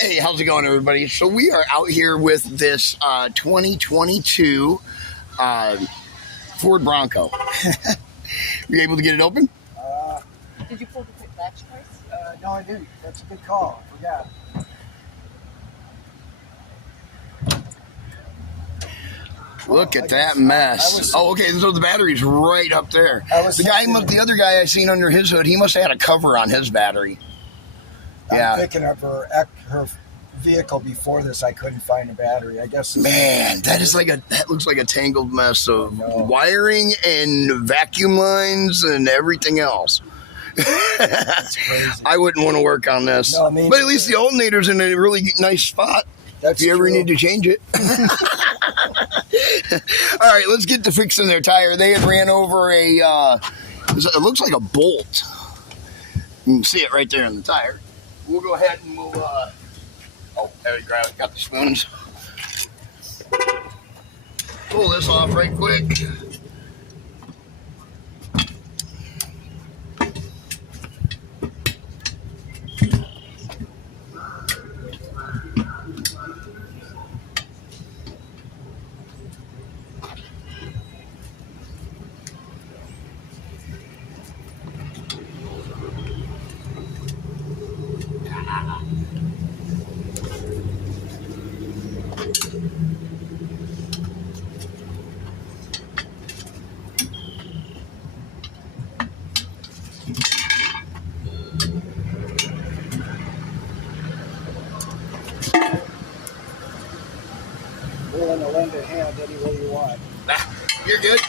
Hey, how's it going, everybody? So we are out here with this 2022 Ford Bronco. Were you able to get it open? Did you pull the quick latch twice? No, I didn't. That's a good call. I forgot. Look at that mess. Oh, okay. So the battery's right up there. The other guy I seen under his hood, he must have had a cover on his battery. I'm thinking of her vehicle before this. I couldn't find a battery. I guess. Man, that looks like a tangled mess of wiring and vacuum lines and everything else. That's crazy. I wouldn't want to work on this. No, I mean, but at least the alternator's in a really nice spot. If you ever need to change it. All right, let's get to fixing their tire. They had ran over it looks like a bolt. You can see it right there in the tire. We'll go ahead and there you grab it. Got the spoons. Pull this off right quick. Willing to lend a hand any way you want. You're good.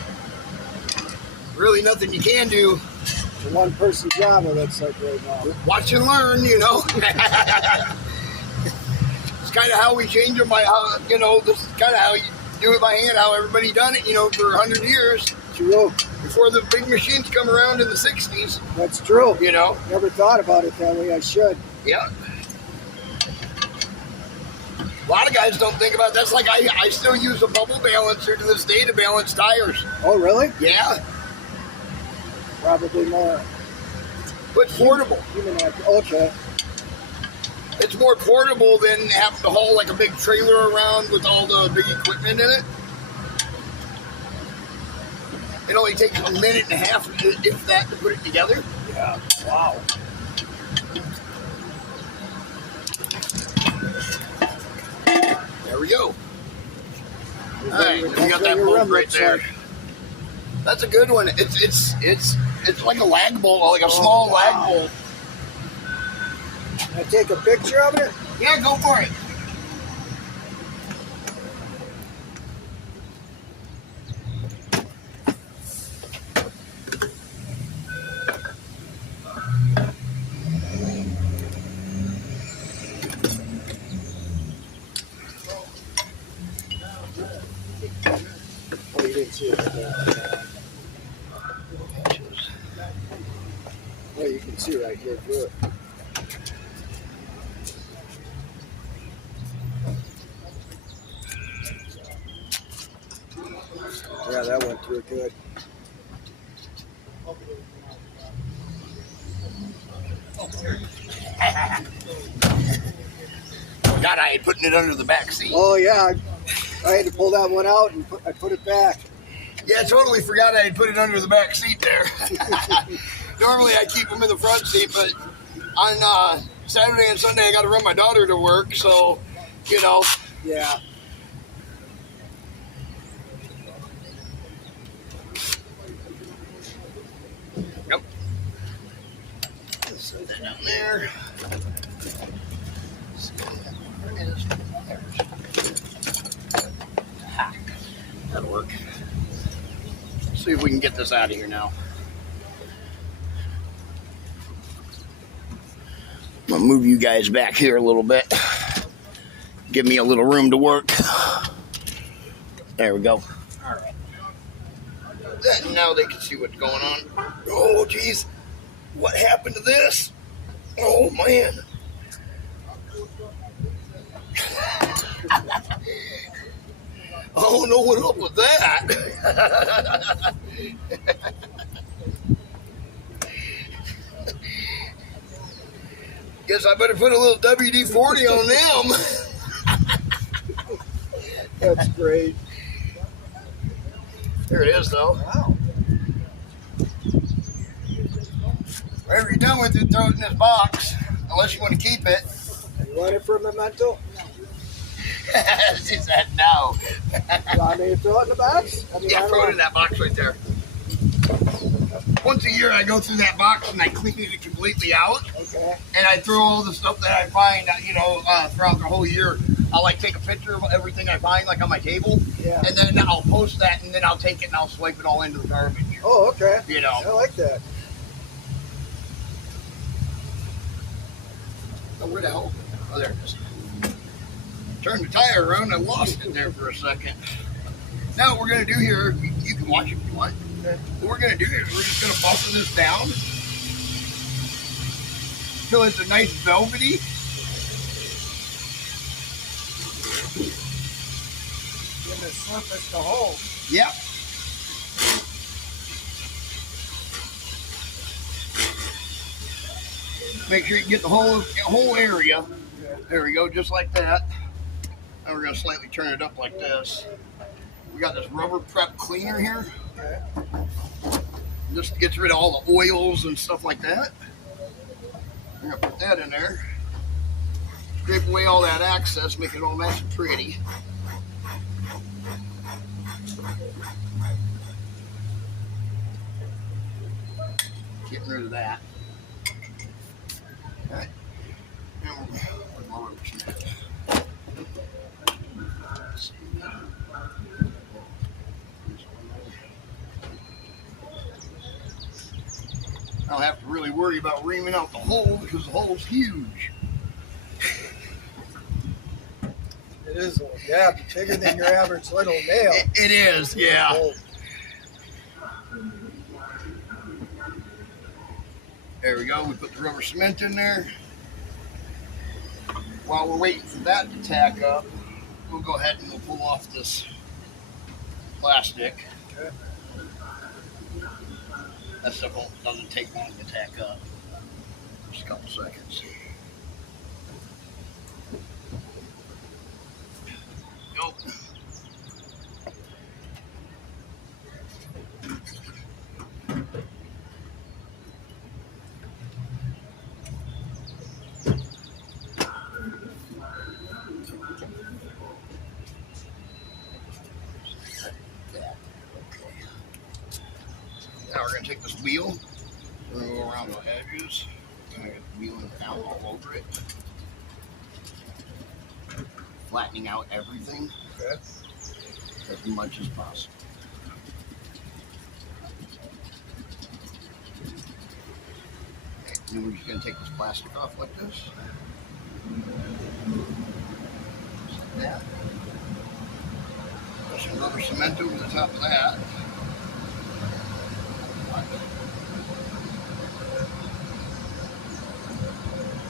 Really nothing you can do. It's a one-person job, it looks like right now. Watch and learn, you know. It's kind of how we change them by how, this is kind of how you do it by hand, how everybody done it, for 100 years. True. Before the big machines come around in the 60s. That's true. Never thought about it that way. I should. Yeah. A lot of guys don't think about it. That's like I still use a bubble balancer to this day to balance tires. Oh, really? Yeah. Probably more. But portable. Okay. It's more portable than having to haul like a big trailer around with all the big equipment in it. It only takes a minute and a half, if that, to put it together. Yeah. Wow. There we go. All right, we got that bolt right there. That's a good one. It's like a lag bolt, like a small lag bolt. Can I take a picture of it? Yeah, go for it. Oh, you didn't see it. Oh, you can see right here. Good. Yeah, that went through good. God, I ain't putting it under the back seat. Oh, yeah. I had to pull that one out and I put it back. Yeah, I totally forgot I had put it under the back seat there. Normally I keep them in the front seat, but on Saturday and Sunday I got to run my daughter to work, so, Yeah. Yep. Let's set that down there. That'll work. See if we can get this out of here now. I'm gonna move you guys back here a little bit. Give me a little room to work. There we go. All right. Now they can see what's going on. Oh, geez. What happened to this? Oh, man. Oh, no, what up with that? Guess I better put a little WD-40 on them. That's great. There it is, though. Wow. Whenever you're done with it, throw it in this box. Unless you want to keep it. You want it for a memento? She said no. You want me to throw it in the box? I mean, Yeah, I throw it don't in that box right there. Once a year, I go through that box and I clean it completely out. Okay. And I throw all the stuff that I find, throughout the whole year. I'll like take a picture of everything I find, like on my table. Yeah. And then I'll post that, and then I'll take it and I'll swipe it all into the garbage. Oh, okay. You know. I like that. Oh, where the hell? Oh, there it is. Turned the tire around. I lost it there for a second. Now what we're going to do here, you can watch it if you want. Okay. What we're going to do is we're just going to buffer this down till it's a nice velvety. Give the surface to hold. Yep. Make sure you get the whole area. There we go, just like that. Now we're going to slightly turn it up like this. We got this rubber prep cleaner here. Okay. This gets rid of all the oils and stuff like that. I'm going to put that in there. Scrape away all that excess, make it all nice and pretty. Getting rid of that. Okay. Now we're lower percent. Let's see. I don't have to really worry about reaming out the hole because the hole's huge. It is, yeah, bigger than your average little nail. It is, yeah. Oh, There we go. We put the rubber cement in there. While we're waiting for that to tack up, we'll go ahead and we'll pull off this plastic. okay. That stuff doesn't take long to tack up. Just a couple seconds. Go. Now we're going to take this wheel, we're going to go around the edges, and get the wheel down all over it, flattening out everything Okay. as much as possible. Okay, and then we're just going to take this plastic off like this. Just like that. Put some rubber cement over the top of that.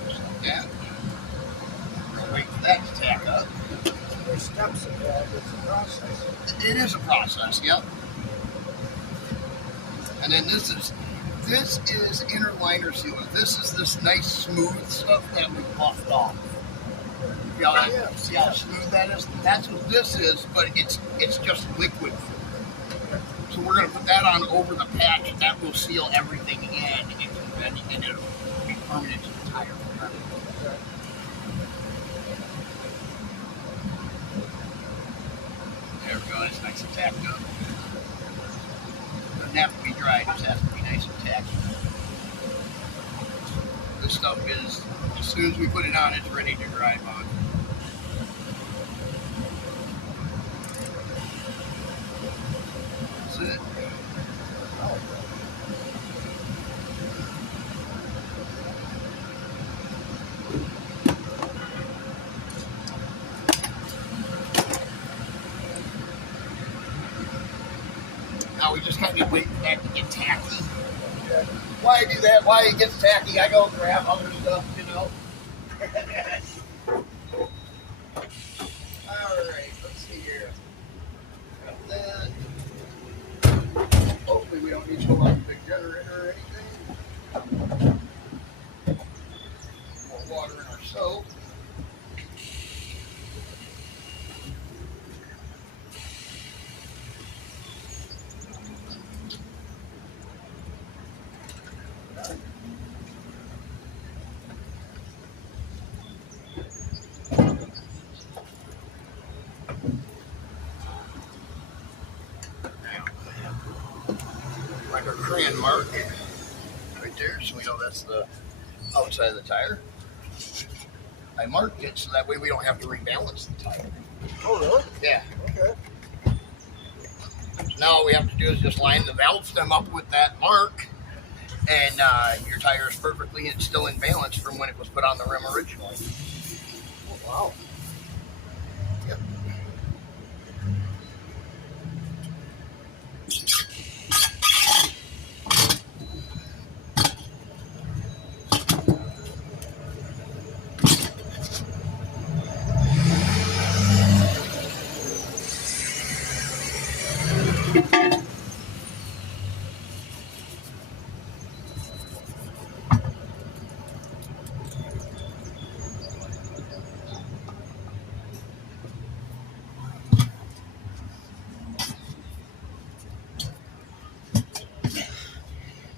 Just like that. Wait for that to tack up. There's steps involved. It's a process. It is a process, yep. And then this is inner liner sealer. This is this nice smooth stuff that we buffed off. See how smooth that is? That's what this is, but it's just liquid. So we're going to put that on over the patch. That will seal everything in, and it'll be permanent to the tire. There we go. It's nice and tacked up. Doesn't have to be dry. It just has to be nice and tacked. This stuff is, as soon as we put it on, it's ready to drive on. That's it. Now we just kind of wait for that to get tacky. Okay. Why I do that? Why it gets tacky? I go grab other stuff, you know. All right, let's see here. Got that. Hopefully we don't need to go out a big generator or anything. line mark right there, so we know that's the outside of the tire. I marked it so that way we don't have to rebalance the tire. Oh, really? Yeah. Okay. So now all we have to do is just line the valve stem up with that mark, and your tire is perfectly and still in balance from when it was put on the rim originally. Oh, wow. Yep.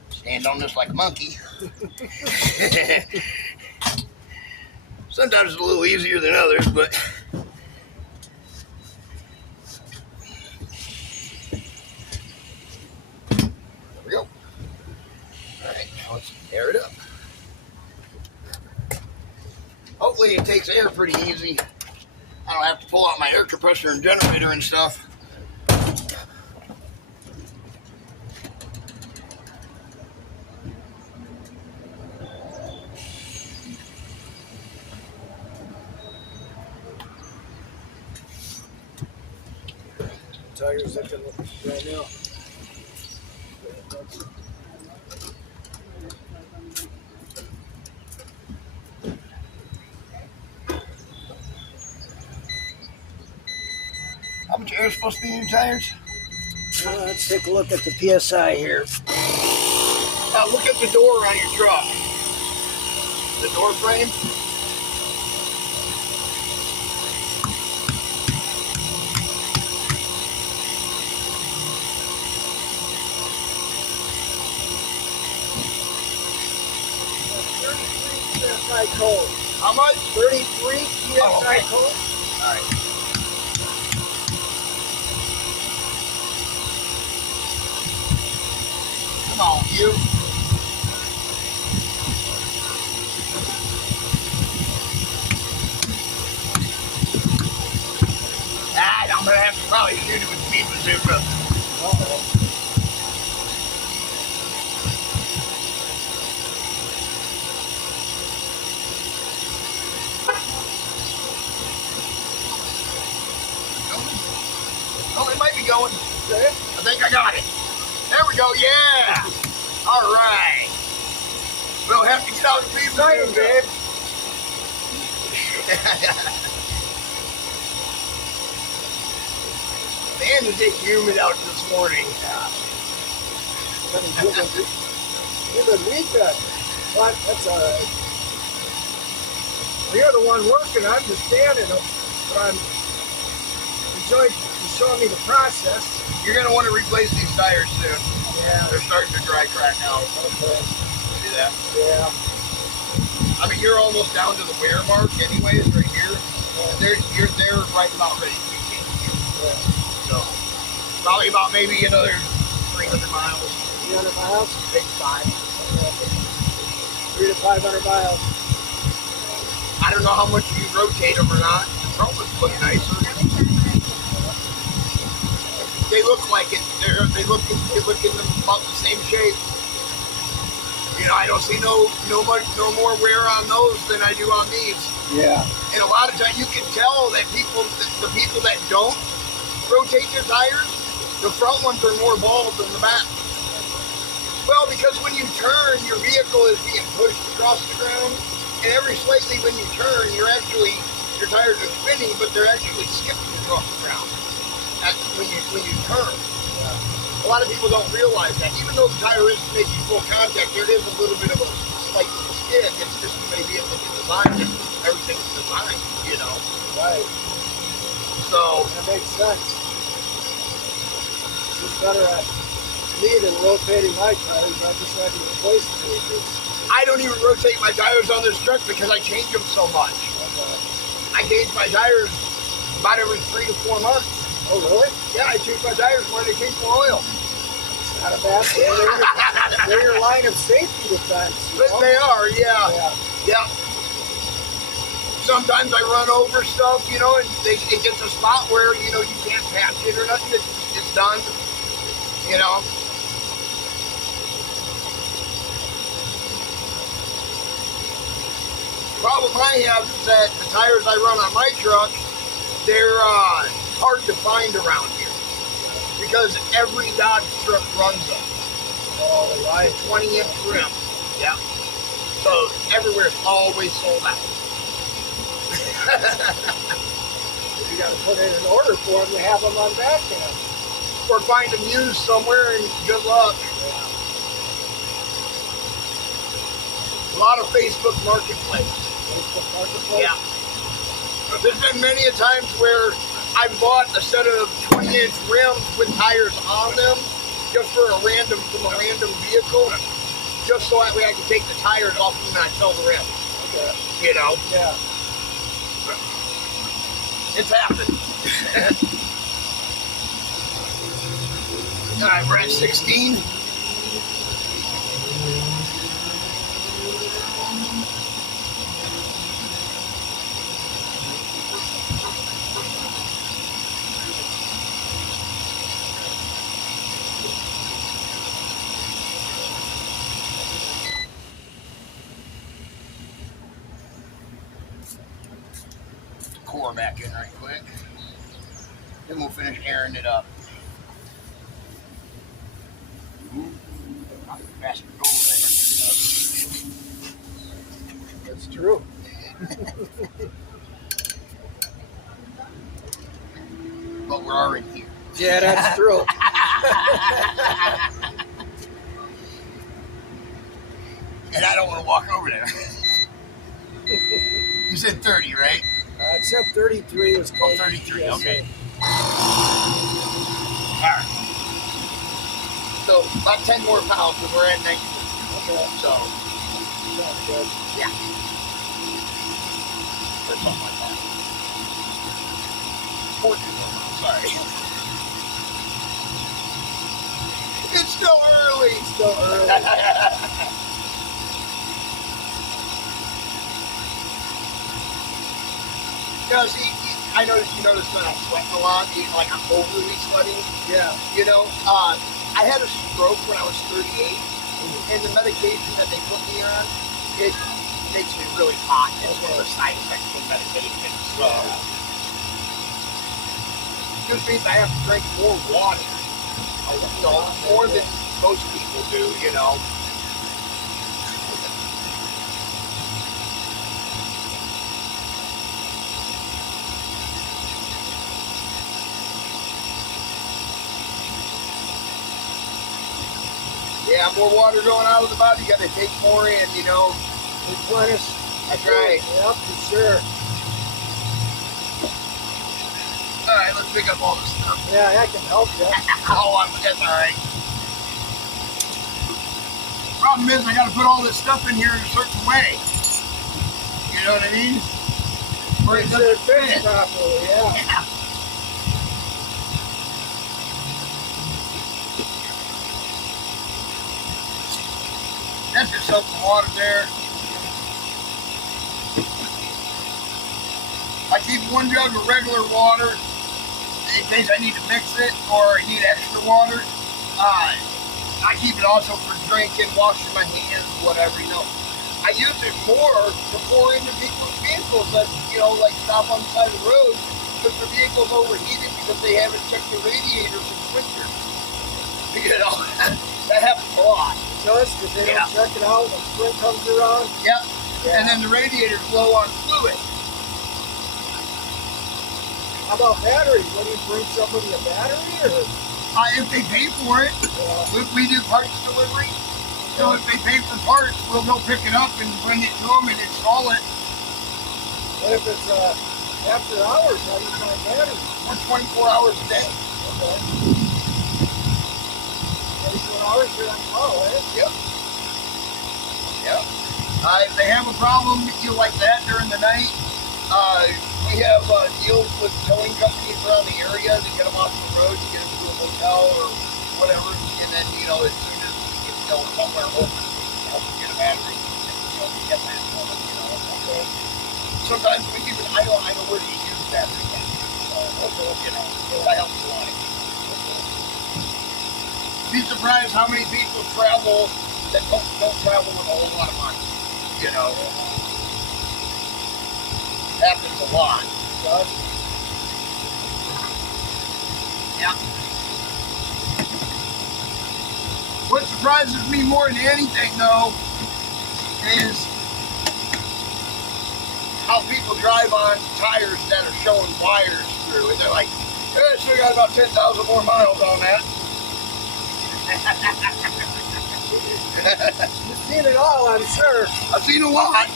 Stand on this like a monkey. Sometimes it's a little easier than others, but there we go. All right, now let's air it up. Hopefully it takes air pretty easy. I don't have to pull out my air compressor and generator and stuff. Tires looking brand new. How much air is supposed to be in your tires? Let's take a look at the PSI here. Look at the door on your truck. The door frame. PSI cold. How much? 33 PSI okay. cold. All right. Come on, you. I'm gonna have to probably shoot it with speed bazooka. Uh-oh. Oh, it might be going. Okay. I think I got it. There we go. Yeah. All right. We'll have to get out the speed Exciting, bazooka. babe. Man, is it humid out this morning. Even need that. But that's all right. Well, you're the one working. I'm just standing. But I'm enjoying you showing me the process. You're going to want to replace these tires soon. Yeah. They're starting to dry crack out. Okay. See that? Yeah. I mean, you're almost down to the wear mark anyways, right here. They're right about ready to be changed. Yeah. So, probably about maybe another 300 miles. 300 miles? Big 5. 300 to 500 miles. I don't know how much you rotate them or not. The front ones look nicer. They look like it. They look in about the same shape. You know, I don't see no more wear on those than I do on these. Yeah. And a lot of times you can tell that the people that don't rotate their tires, the front ones are more bald than the back. Well, because when you turn, your vehicle is being pushed across the ground, and every slightly when you turn, your tires are spinning, but they're actually skipping across the ground when you turn. A lot of people don't realize that. Even though the tire is making full contact, there is a little bit of a slight skid. It's just maybe it's designed. Everything's designed, you know. Right. So that makes sense. It's better at me than rotating my tires. I just had to replace them. I don't even rotate my tires on this truck because I change them so much. Okay. I change my tires about every 3 to 4 months. Oh, really? Yeah, I change my tires when they change for oil. Not a bad thing. They're your line of safety defense. But they are, yeah. Yeah. Sometimes I run over stuff, you know, and it gets a spot where, you know, you can't patch it or nothing. It's done, you know. Problem I have is that the tires I run on my truck, they're hard to find around here because every Dodge truck runs them. Oh, right. 20-inch rim. Yeah. So everywhere's always sold out. You got to put in an order for them to have them on back end. Or find them used somewhere and good luck. A lot of Facebook Marketplace. Facebook Marketplace? Yeah. There's been many a times where I bought a set of 20-inch rims with tires on them just from a random vehicle, just so that way I can take the tires off them and I sell the rim. Okay. You know? Yeah. It's happened. All right, we're at 16. Core back in right quick. Then we'll finish airing it up. Faster go there. That's true. But we're already here. Yeah, that's true. And I don't want to walk over there. You said 30, right? It said 33 was close. 33, Yes, okay. sir. Alright. So, about 10 more pounds and we're at 90. Okay. So, Sounds good. yeah. Or something like that. 14 more pounds, sorry. It's still early. Still early. See, I noticed that I'm sweating a lot, like I'm overly sweating. Yeah. You know, I had a stroke when I was 38, and the medication that they put me on, it makes me really hot. It's one of the side effects of medication. So, just means I have to drink more water. You know, more than most people do, you know. Yeah, more water going out of the body, you gotta take more in, you know. Replenish. That's right. Yep, for sure. Alright, let's pick up all this stuff. Yeah, that can help you. That's alright. Problem is, I gotta put all this stuff in here in a certain way. You know what I mean? Where it doesn't fit. Properly, yeah. That's just soaking water there. I keep one jug of regular water in case I need to mix it or I need extra water. I keep it also for drinking, washing my hands, whatever, you know. I use it more to pour into people's vehicles that, you know, like stop on the side of the road because the vehicle's overheated because they haven't checked the radiator for the winter. You know, that happens a lot. Because they don't check it out when spring comes around. Yep. Yeah. And then the radiator's low on fluid. How about batteries? What do you bring somebody a battery or? If they pay for it, we do parts delivery. So if they pay for parts, we'll go pick it up and bring it to them and install it. What if it's after hours? How do you find batteries? We're 24 hours a day. Okay. 24 hours you're on call, eh? Yep. Yep. If they have a problem like that during the night, we have deals with towing companies around the area to get them off the road to get them to a hotel or whatever, and then, as soon as it's somewhere open, help get a battery, and, get that going, Okay. Sometimes we even, I know where to use battery caps, so, that helps a lot. Be surprised how many people travel that don't travel with a whole lot of money, happens a lot. Yeah. What surprises me more than anything, though, is how people drive on tires that are showing wires through, and they're like, "Hey, I still got about 10,000 more miles on that." You've seen it all, I'm sure. I've seen a lot.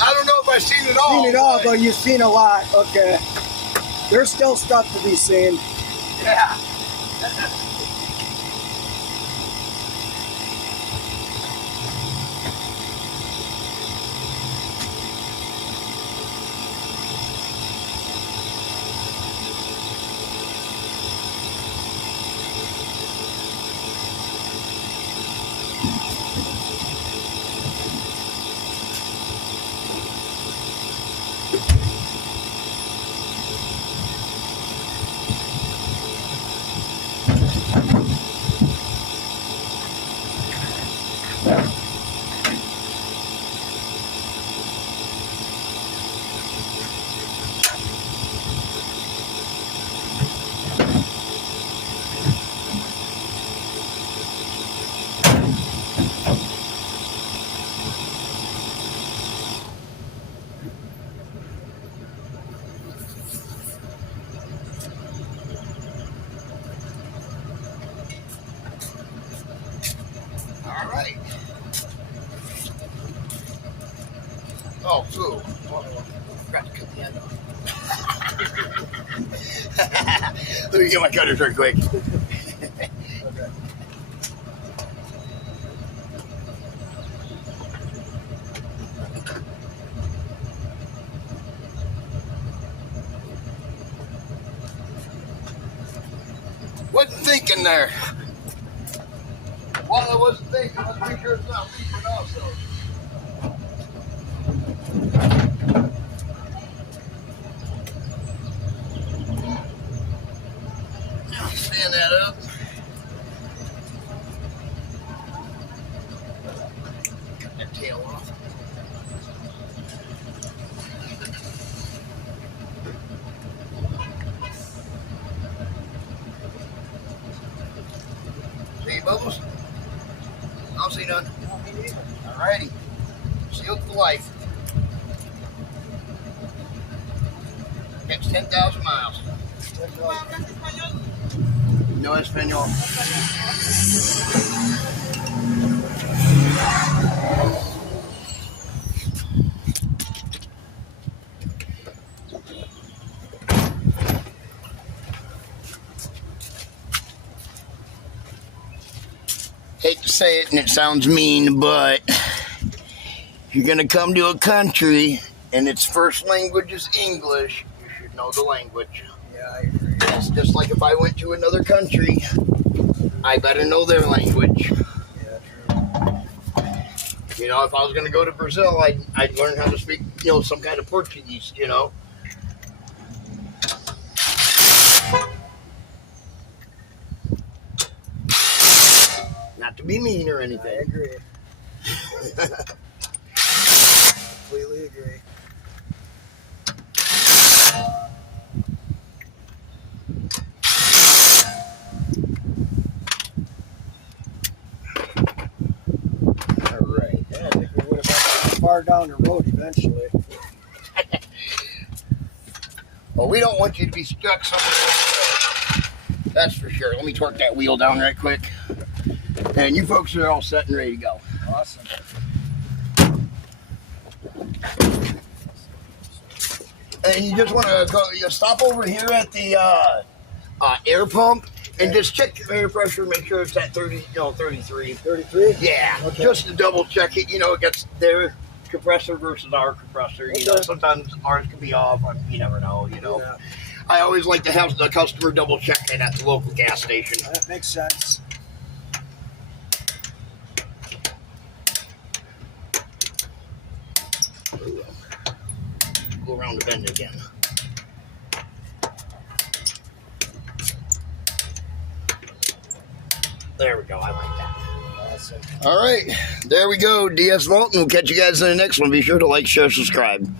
I don't know if I've seen it all. Seen it all, but you've seen a lot. Okay. There's still stuff to be seen. Yeah. All right. Oh, fool. Forgot to cut the end off. Let me get my cutters real quick. Okay. Wasn't thinking there. While I wasn't thinking, let's make sure it's not leaking also. Stand that up. Cut that tail off. See bubbles? I don't see none. Alrighty. Sealed for life. Next 10,000 miles. No español. Hate to say it and it sounds mean, but if you're going to come to a country and its first language is English, you should know the language. Yeah, I agree. It's just like if I went to another country, I better know their language. Yeah, true. If I was going to go to Brazil, I'd learn how to speak, some kind of Portuguese, Not to be mean or I anything. agree. Completely agree. All right. Yeah, I think we would have been far down the road eventually. Well, we don't want you to be stuck somewhere. That's for sure. Let me torque that wheel down right quick. And you folks are all set and ready to go. Awesome. And you just want to go, stop over here at the air pump and just check your air pressure, make sure it's at 33. 33? Yeah, Okay. just to double check it. It gets their compressor versus our compressor. Okay. Sometimes ours can be off. You never know. Yeah, I always like to have the customer double check that at the local gas station. that makes sense. around the bend again. There we go. I like that. Awesome. All right. There we go. DS Vault. And we'll catch you guys in the next one. Be sure to like, share, subscribe.